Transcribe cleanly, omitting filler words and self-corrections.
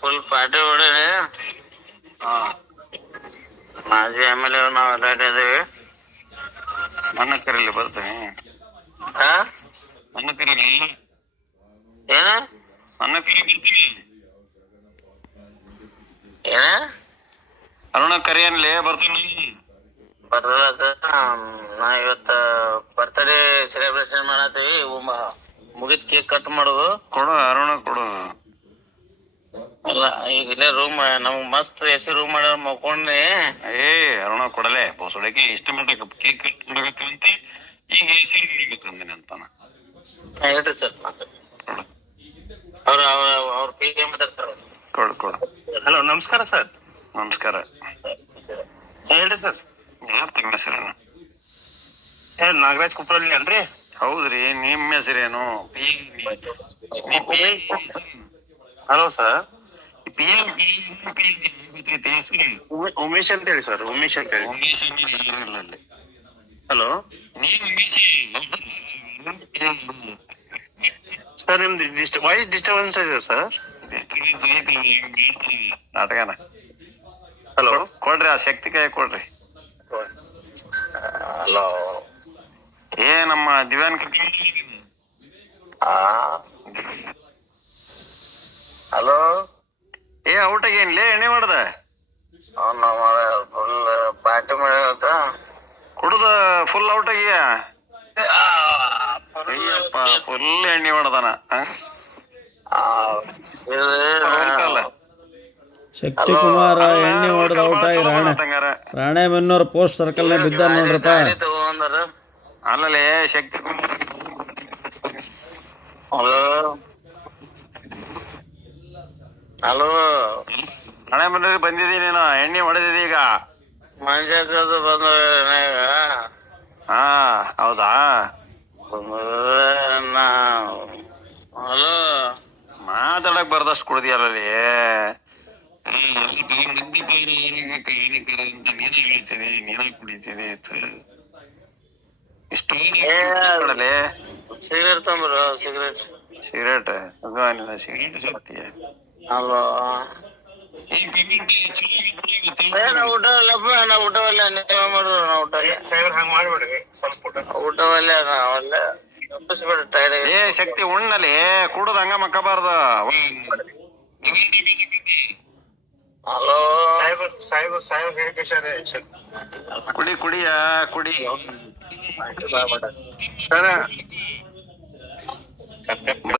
Full party ಹೊಡೀನಿ. ಮಾಜಿ MLA ನಾವೆಲ್ಲ ಇದ್ದೀವಿ. ನನ್ನ ಕರೀಲಿ ಬರ್ತೀನಿ. ನನ್ನ ಕರೀಲಿ ಏನ ನನ್ನ ಕರಿ ಬರ್ತೀನಿ. ಏನ ಅರುಣ ಕರಿ ಅನ್ಲೇ ಬರ್ತೀನಿ. ಬರಲ್ಲ. ನಾ ಇವತ್ತ ಬರ್ತ್ಡೇ ಸೆಲೆಬ್ರೇಷನ್ ಮಾಡತ್ತೀವಿ. ಮುಗಿದ್ ಕೇಕ್ ಕಟ್ ಮಾಡೋದು. ಕೊಡು ಅರುಣ ಕೊಡು. ಅಲ್ಲ ಈಗ ಇಲ್ಲೇ ರೂಮ್ ನಮ್ಗ್ ಮಸ್ತ್ ಎಸಿ ರೂಮ್ ಮಾಡ್ಯಾರ ಮಕ್ಕೊಂಡಿ. ಅರುಣ ಕೊಡಲೆ ಬೋಸೊಳಗೆ ಇಷ್ಟ ಮಟ್ಟ ಕೇಕ್ ಕಟ್ ಮಾಡಕತ್ತಂತೆ. ಈಗ ಎಸಿ ಹಿಡಿಬೇಕಂದಿನಿ ಅಂತಾನ. ಹೇಳ್ರಿ ಸರ್ ಅವ್ರ ಪಿ.ಎಂ ಮಾತಾಡ್ತಾರ. ಕೊಡು ಕೊಡು. ಹಲೋ ನಮಸ್ಕಾರ ಸರ್. ನಮಸ್ಕಾರ. ಹೇಳ್ರಿ ಸರ್. ಯಾರು ತಮ್ಮ ಹೆಸರೇನು? ನಾಗರಾಜ್ ಕುಪ್ರಳ್ಳಿ ಅನ್ರಿ? ಹೌದ್ರಿ. ನಿಮ್ಮ ಹೆಸರೇನು? Hello sir. ಉಮೇಶ್ ಅಂತ ಹೇಳಿ ಸರ್. ಉಮೇಶ್ ಅಂತ ಹೇಳಿ. ಉಮೇಶ್ ಯಾರಿಲ್ಲ ಅಲ್ಲಿ. ಹಲೋ ನೀವ್ ಉಮೇಶ್ ಸರ್. ನಿಮ್ದು ವಾಯ್ಸ್ ಡಿಸ್ಟರ್ಬೆನ್ಸ್ ಇದೆ ಸರ್. ನಾಟಕನ. ಹಲೋ ಕೊಡ್ರಿ ಆ ಶಕ್ತಿ ಕೈ ಕೊಡ್ರಿ. ಹಲೋ ನಮ್ಮ ದಿವ್ಯಾನ್ ಹಲೋ ಔಟ್ ಆಗೇನ್ಲೇ ಎಣ್ಣೆ ಮಾಡ್ದ ಫುಲ್ ಪಾರ್ಟಿ ಮಾಡ್ಯಾರ. ಕುಡ್ದ ಫುಲ್ ಔಟ್ ಆಗಿಯ. ಅಯ್ಯಪ್ಪ ಫುಲ್ ಎಣ್ಣೆ ಹೊಡ್ದಾನ. ಶಕ್ತಿಕುಮಾರ ಎಣ್ಣೆ ಹೊಡೆದ ಔಟ್ ಆಗಿ ರಾಣೆಬೆನ್ನೂರು ಪೋಸ್ಟ್ ಸರ್ಕಲ್ ನ ಬಿದ್ದ ನೋಡ್ರಪ್ಪ. ಅಲ್ಲಲೇ ಶಕ್ತಿ ಕುಮಾರ್. ಹಲೋ ರಾಣೆಬೆನ್ನೂರಿಗೆ ಬಂದಿದ್ದೀನಿ ನೀನು. ಎಣ್ಣೆ ಹೊಡೆದಿದ್ದೀ ಈಗ. ಮನುಷ್ಯ ಬಂದ. ಹೌದಾ? ಹಲೋ ಮಾತಾಡಕ್ ಬರ್ದಷ್ಟು ಕುಡ್ದಿಯಲ್ಲೇ. ಮದ್ಯಪಾನ ಆರೋಗ್ಯಕ್ಕೆ ಹಾನಿಕರ ಅಂತ ನೀನ ಹೇಳ್ತಿದೆ. ನೀನ ಕುಡಿತಿದೆ. ಇಷ್ಟು ಸಿಗರೇಟ್ ತಂದ್ರು. ಸಿಗರೇಟ್ ಸಿಗರೇಟ್ ಸತ್ಯ. ಹಲೋ ಊಟವಲ್ಲಪ್ಪ. ನಾ ಊಟವಲ್ಲ. ನೀವೇ ಮಾಡ್ರು. ನಾ ಊಟ ಹಂಗ ಮಾಡ್ಬಿಡ್ರಿ. ಸ್ವಲ್ಪ ಊಟವಲ್ಲ. ನಾವಲ್ಲ ಶಕ್ತಿ ಉಣ್ಣಲಿ. ಕುಡುದ ಹಂಗ ಮಕ್ಕಬಾರ್ದು. ಹಲೋ ಕುಡಿಯ ಕುಡಿ ಸರ.